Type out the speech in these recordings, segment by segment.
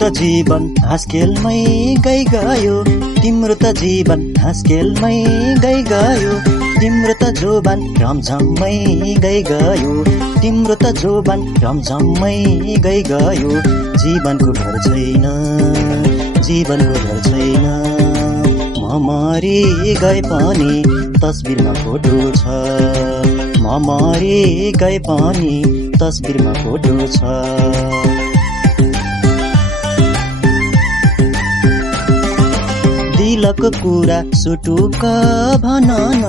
त जीवन हाँसखेलमै गइगयो, तिम्रो त जीवन हाँसखेलमै गइगयो, तिम्रो त जोबान रमझममै गइगयो, तिम्रो त जोबान रमझममै गइगयो। जीवनको घर छैन, जीवनको घर छैन, म मरि गए पनि तस्बिरमा फोटो छ, म मरि गए पनि तस्बिरमा फोटो छ। दिलको कुरा सुटुक भन न,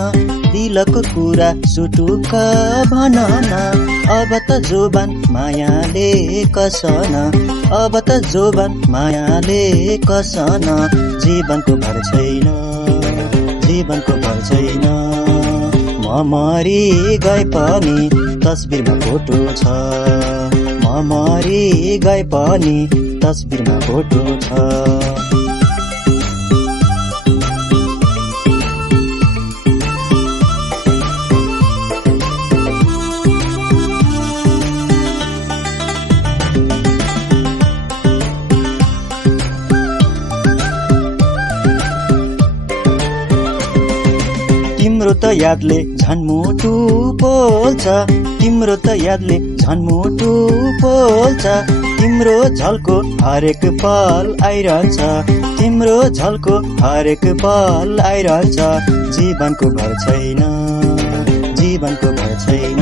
दिलको कुरा सुटुक भन न, अब त जोबान मायाले कसन, अब त जोबान मायाले कसन। जीवनको भर छैन, जीवनको भर छैन, म मरि गए पनि तस्बिरमा फोटो छ, म मरि गए पनि तस्बिरमा फोटो छ। तिम्रो त यादले झन् मुटु पोल्छ, तिम्रो त यादले झन् मुटु पोल्छ, तिम्रो झल्को हरेक पल आइरहन्छ, तिम्रो झल्को हरेक पल आइरहन्छ। जीवनको भर छैन, जीवनको भर छैन,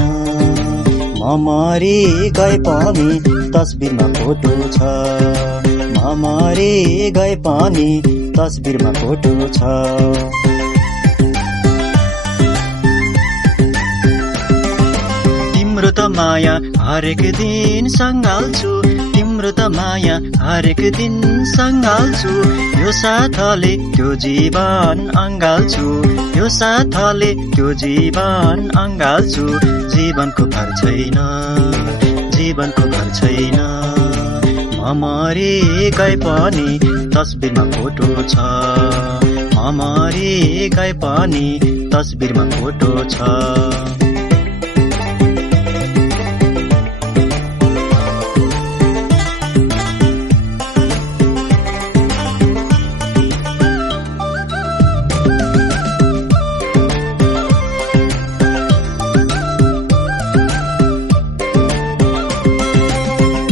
म मरि गए पनि तस्बिरमा फोटो छ, म मरि गए पनि तस्बिरमा फोटो छ। तिम्रो त माया हरेक दिन सँगाल्छु, तिम्रो त माया हरेक दिन सँगाल्छु, यो साथले त्यो जीवन अँगाल्छु, यो साथले त्यो जीवन अँगाल्छु। जीवनको भर छैन, जीवनको भर छैन, म मरि गए पनि तस्बिरमा फोटो छ, म मरि गए पनि तस्बिरमा फोटो छ।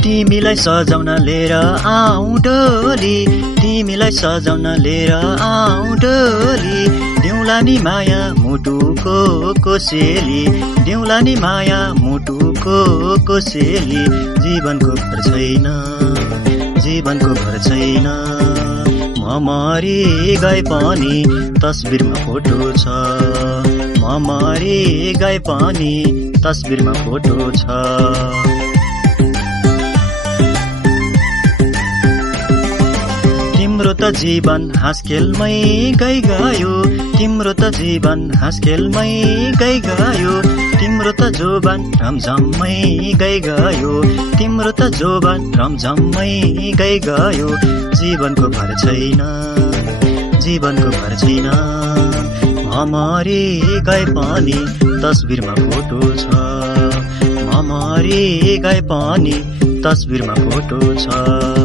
तिमीलाई सजाउन लिएर आउँ डोली, तिमीलाई सजाउन लिएर आउँ डोली, दिउँला नि माया मुटुको कोसेली, दिउँला नि माया मुटुको कोसेली। जीवनको भर छैन, जीवनको भर छैन, म मरि गए पनि तस्बिरमा फोटो छ, म मरि गए पनि तस्बिरमा फोटो छ। तिम्रो त जीवन हाँसखेलमै गइगयो, तिम्रो त जीवन हाँसखेलमै गइगयो, तिम्रो त जोबान रमझममै गइगयो, तिम्रो त जोबान रमझममै गइगयो। जीवनको भर छैन, जीवनको भर छैन, म मरि गए पनि तस्बिरमा फोटो छ, म मरि गए पनि तस्बिरमा फोटो छ।